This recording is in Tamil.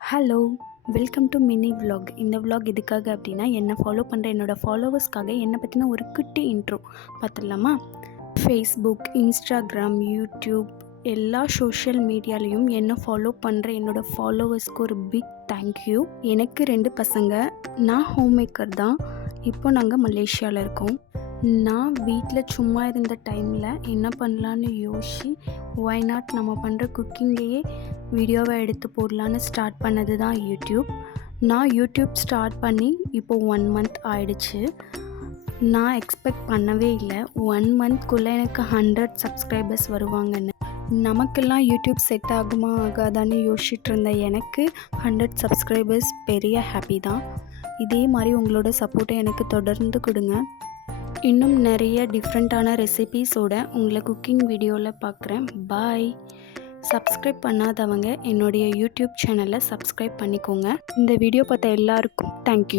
Hello! Welcome to mini vlog. இந்த விலாக் எதுக்காக அப்படின்னா, என்னை ஃபாலோ பண்ணுற என்னோடய ஃபாலோவர்ஸ்க்காக என்னை பற்றின ஒரு குட்டி இன்ட்ரோ பார்த்துடலாமா? ஃபேஸ்புக், இன்ஸ்டாகிராம், யூடியூப் எல்லா சோஷியல் மீடியாலேயும் என்னை ஃபாலோ பண்ணுற என்னோடய ஃபாலோவர்ஸ்க்கு ஒரு பிக் தேங்க்யூ. எனக்கு 2 பசங்க. நான் ஹோம் மேக்கர் தான். இப்போ நாங்கள் மலேசியாவில் இருக்கோம். நான் வீட்டில் சும்மா இருந்த டைமில் என்ன பண்ணலான்னு யோசிச்சு ஒய் நாட் நம்ம பண்ணுற குக்கிங்கையே வீடியோவை எடுத்து போடலான்னு ஸ்டார்ட் பண்ணது தான் யூடியூப். நான் யூடியூப் ஸ்டார்ட் பண்ணி இப்போது 1 மந்த் ஆயிடுச்சு. நான் எக்ஸ்பெக்ட் பண்ணவே இல்லை 1 மந்த்க்குள்ளே எனக்கு 100 சப்ஸ்கிரைபர்ஸ் வருவாங்கன்னு. நமக்கெல்லாம் யூடியூப் செட் ஆகுமா ஆகாதான்னு யோசிச்சுட்டு இருந்த எனக்கு 100 சப்ஸ்கிரைபர்ஸ் பெரிய ஹாப்பி தான். இதே மாதிரி உங்களோட சப்போர்ட்டை எனக்கு தொடர்ந்து கொடுங்க. இன்னும் நிறைய டிஃப்ரெண்ட்டான ரெசிபீஸோடு உங்களை குக்கிங் வீடியோவில் பார்க்குறேன். பாய். சப்ஸ்கிரைப் பண்ணாதவங்க என்னுடைய யூடியூப் சேனலை சப்ஸ்கிரைப் பண்ணிக்கோங்க. இந்த வீடியோ பார்த்த எல்லாருக்கும் தேங்க்யூ.